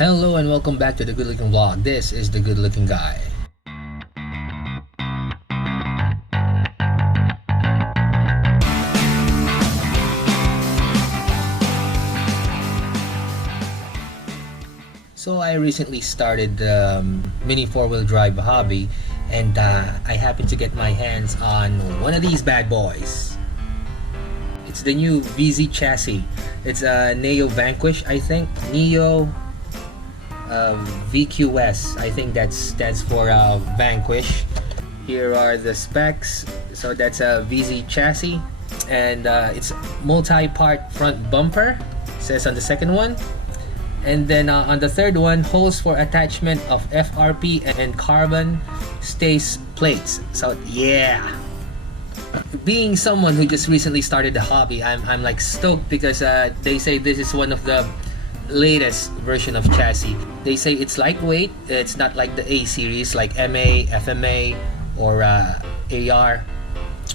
Hello and welcome back to the Good Looking Vlog. This is the Good Looking Guy. So I recently started the mini four-wheel drive hobby, and I happened to get my hands on one of these bad boys. It's the new VZ chassis. It's a NEO Vanquish, I think. NEO VQS, I think that stands for Vanquish. Here are the specs. So that's a VZ chassis, and it's multi-part front bumper, says on the second one. And then on the third one, holes for attachment of FRP and carbon stays plates. So yeah, being someone who just recently started the hobby, I'm like stoked because they say this is one of the latest version of chassis. They say it's lightweight. It's not like the A series like MA, FMA, or AR,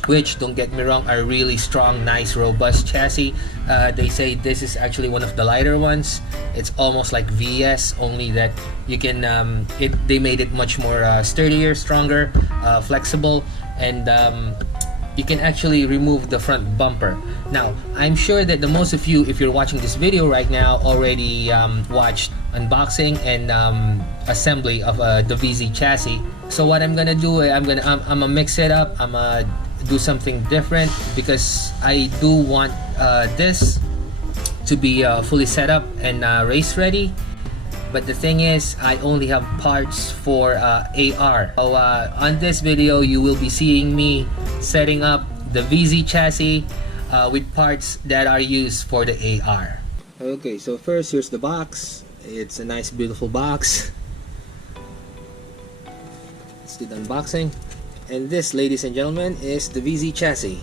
which, don't get me wrong, are really strong, nice, robust chassis. They say this is actually one of the lighter ones. It's almost like VS, only that you can they made it much more sturdier, stronger, flexible, and you can actually remove the front bumper. Now, I'm sure that the most of you, if you're watching this video right now, already watched unboxing and assembly of the VZ chassis. So what I'm gonna do, I'm gonna mix it up. I'm gonna do something different because I do want this to be fully set up and race ready. But the thing is, I only have parts for AR. So on this video, you will be seeing me setting up the VZ chassis with parts that are used for the AR. Okay, so first, here's the box. It's a nice, beautiful box. Let's do the unboxing. And this, ladies and gentlemen, is the VZ chassis.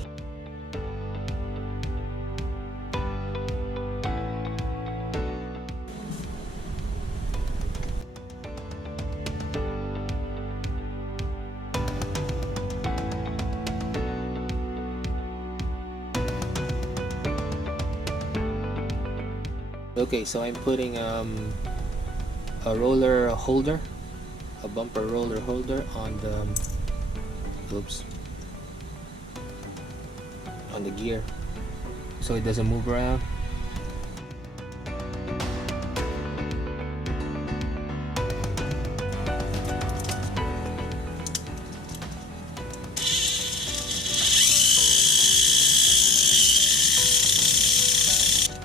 Okay, so I'm putting a roller holder, a bumper roller holder on the on the gear so it doesn't move around.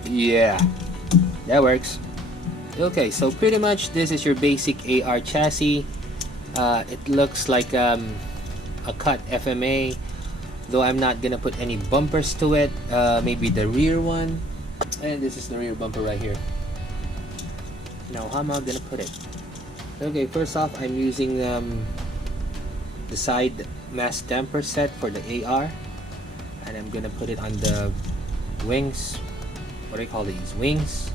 Yeah, that works. Okay, so pretty much this is your basic AR chassis. It looks like a cut FMA, though I'm not gonna put any bumpers to it. Maybe the rear one, and this is the rear bumper right here. Now how am I gonna put it? Okay, first off, I'm using the side mass damper set for the AR, and I'm gonna put it on the wings. What do you call these? Wings.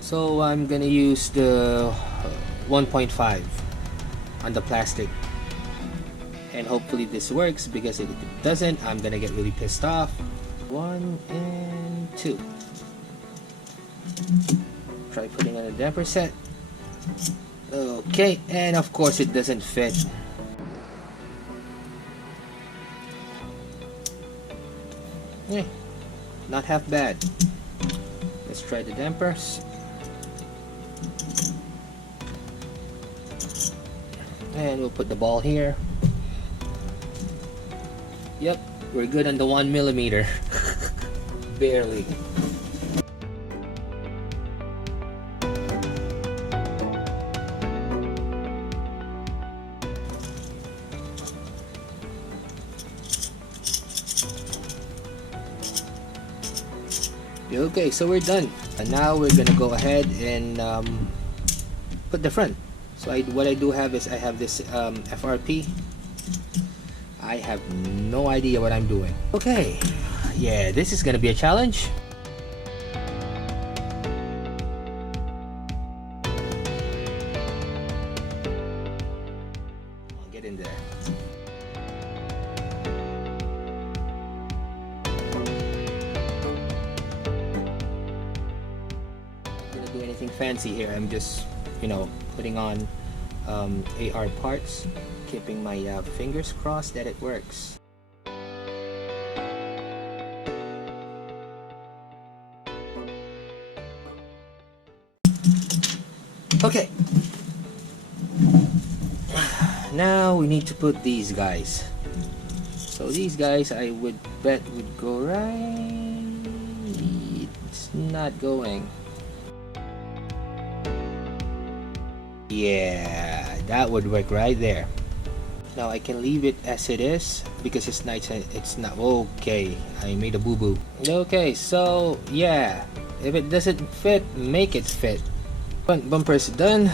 So I'm gonna use the 1.5 on the plastic, and hopefully this works, because if it doesn't, I'm gonna get really pissed off. 1 and 2. Try putting on a damper set. Okay, and of course it doesn't fit. Yeah, not half bad. Let's try the dampers. And we'll put the ball here. Yep, we're good on the 1mm. Barely. Okay, so we're done. And now we're gonna go ahead and put the front. So what I do have is I have this FRP. I have no idea what I'm doing. Okay, yeah, this is gonna be a challenge. I'll get in there. fancy here. I'm just, you know, putting on AR parts, keeping my fingers crossed that it works. Okay, now we need to put these guys. So these guys, I would bet would go right. It's not going. Yeah, that would work right there. Now I can leave it as it is because it's nice. It's not okay. I made a boo-boo. Okay, so yeah, if it doesn't fit, make it fit. Front bumper is done.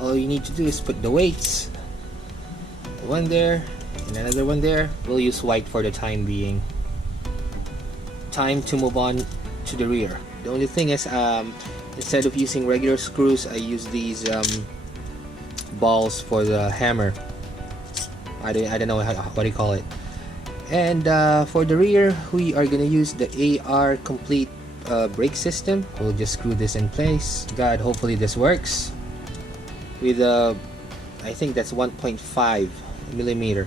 All you need to do is put the weights. One there and another one there. We'll use white for the time being. Time to move on to the rear. The only thing is, instead of using regular screws, I use these balls for the hammer. I don't know what do you call it. And for the rear, we are gonna use the AR complete brake system. We'll just screw this in place. God, hopefully this works. With I think that's 1.5 millimeter.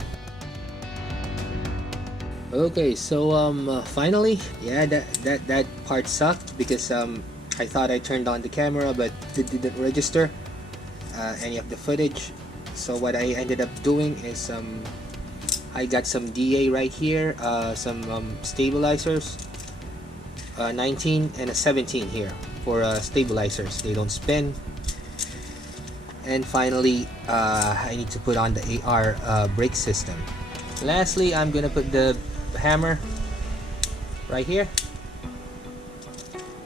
Okay, so finally, yeah, that part sucked because I thought I turned on the camera, but it didn't register any of the footage. So what I ended up doing is I got some DA right here, some stabilizers, 19 and a 17 here for stabilizers. They don't spin. And finally, I need to put on the AR brake system. Lastly, I'm gonna put the hammer right here.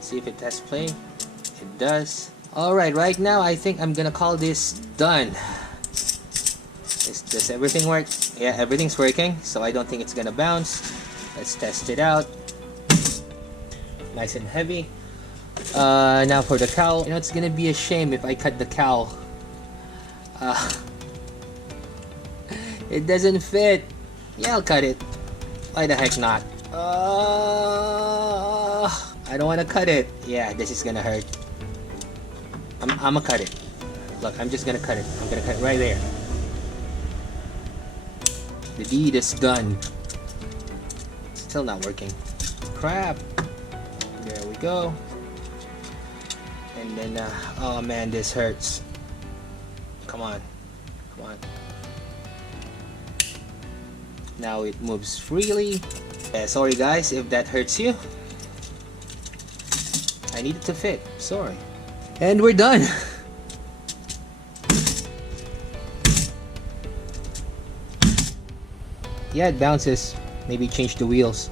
See if it has play. It does. Alright, right now I think I'm gonna call this done. Does everything work? Yeah, everything's working, so I don't think it's gonna bounce. Let's test it out. Nice and heavy. Now for the cowl. You know, it's gonna be a shame if I cut the cowl. It doesn't fit. Yeah, I'll cut it. Why the heck not? I don't want to cut it. Yeah, this is gonna hurt. I'm gonna cut it. Look, I'm just gonna cut it. I'm gonna cut it right there. The deed is done. Still not working. Crap. There we go. And then, oh man, this hurts. Come on. Come on. Now it moves freely. Sorry guys if that hurts you. I need it to fit. Sorry. And we're done. Yeah, it bounces. Maybe change the wheels.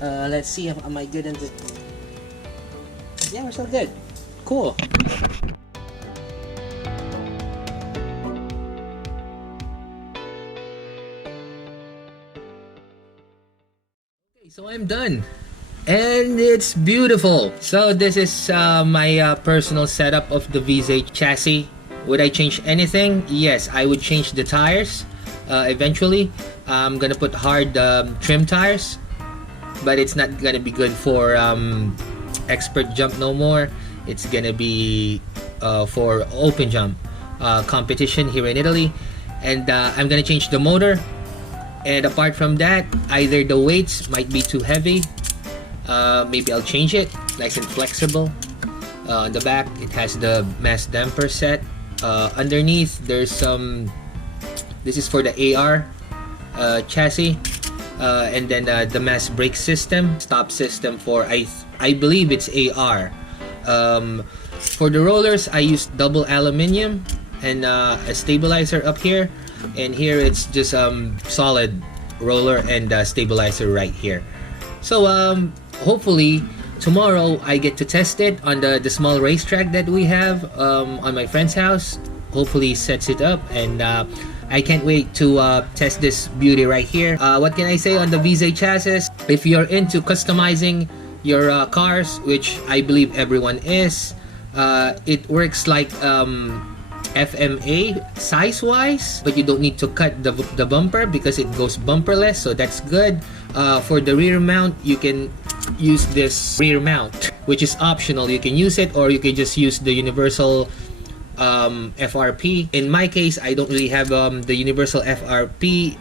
Let's see if am I good in the... Yeah, we're still good. Cool. So I'm done and it's beautiful. So this is my personal setup of the VZ chassis. Would I change anything? Yes, I would change the tires eventually. I'm gonna put hard trim tires, but it's not gonna be good for expert jump no more. It's gonna be for open jump competition here in Italy. And I'm gonna change the motor. And apart from that, either the weights might be too heavy. Maybe I'll change it. Nice and flexible. On the back, it has the mass damper set. Underneath, there's some... This is for the AR chassis. And then the mass brake system. Stop system for, I believe it's AR. For the rollers, I use double aluminum. And a stabilizer up here. And here it's just solid roller and stabilizer right here. So hopefully tomorrow I get to test it on the small racetrack that we have on my friend's house. Hopefully he sets it up, and I can't wait to test this beauty right here. What can I say on the VZ chassis? If you're into customizing your cars, which I believe everyone is, it works like FMA size-wise, but you don't need to cut the bumper because it goes bumperless, so that's good. For the rear mount, you can use this rear mount. which is optional. You can use it, or you can just use the universal FRP. In my case, I don't really have the universal FRP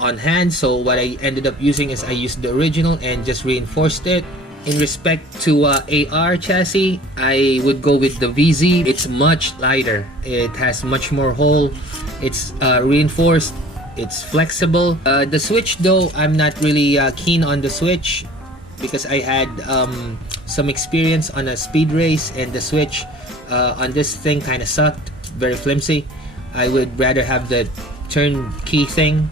on hand, so what I ended up using is I used the original and just reinforced it. In respect to AR chassis, I would go with the VZ. It's much lighter. It has much more hole. It's reinforced. It's flexible. The switch though, I'm not really keen on the switch because I had some experience on a speed race, and the switch on this thing kind of sucked. Very flimsy. I would rather have the turn key thing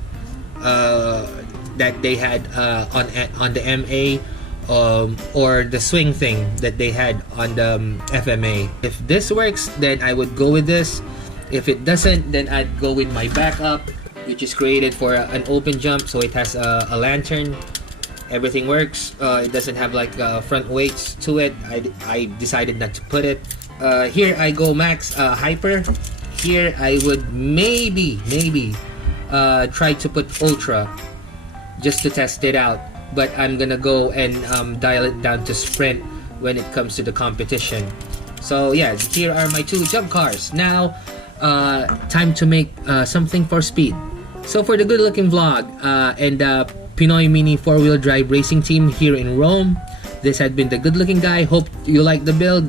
that they had on the MA. Or the swing thing that they had on the FMA. If this works, then I would go with this. If it doesn't, then I'd go with my backup, which is created for an open jump, so it has a lantern. Everything works. It doesn't have like front weights to it. I decided not to put it. Here I go max hyper. Here I would maybe try to put ultra just to test it out. But I'm gonna go and dial it down to sprint when it comes to the competition. So yeah, here are my two jump cars. Now, time to make something for speed. So for the good looking vlog and Pinoy Mini 4-wheel drive racing team here in Rome, this had been the good looking guy. Hope you like the build.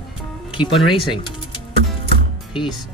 Keep on racing. Peace.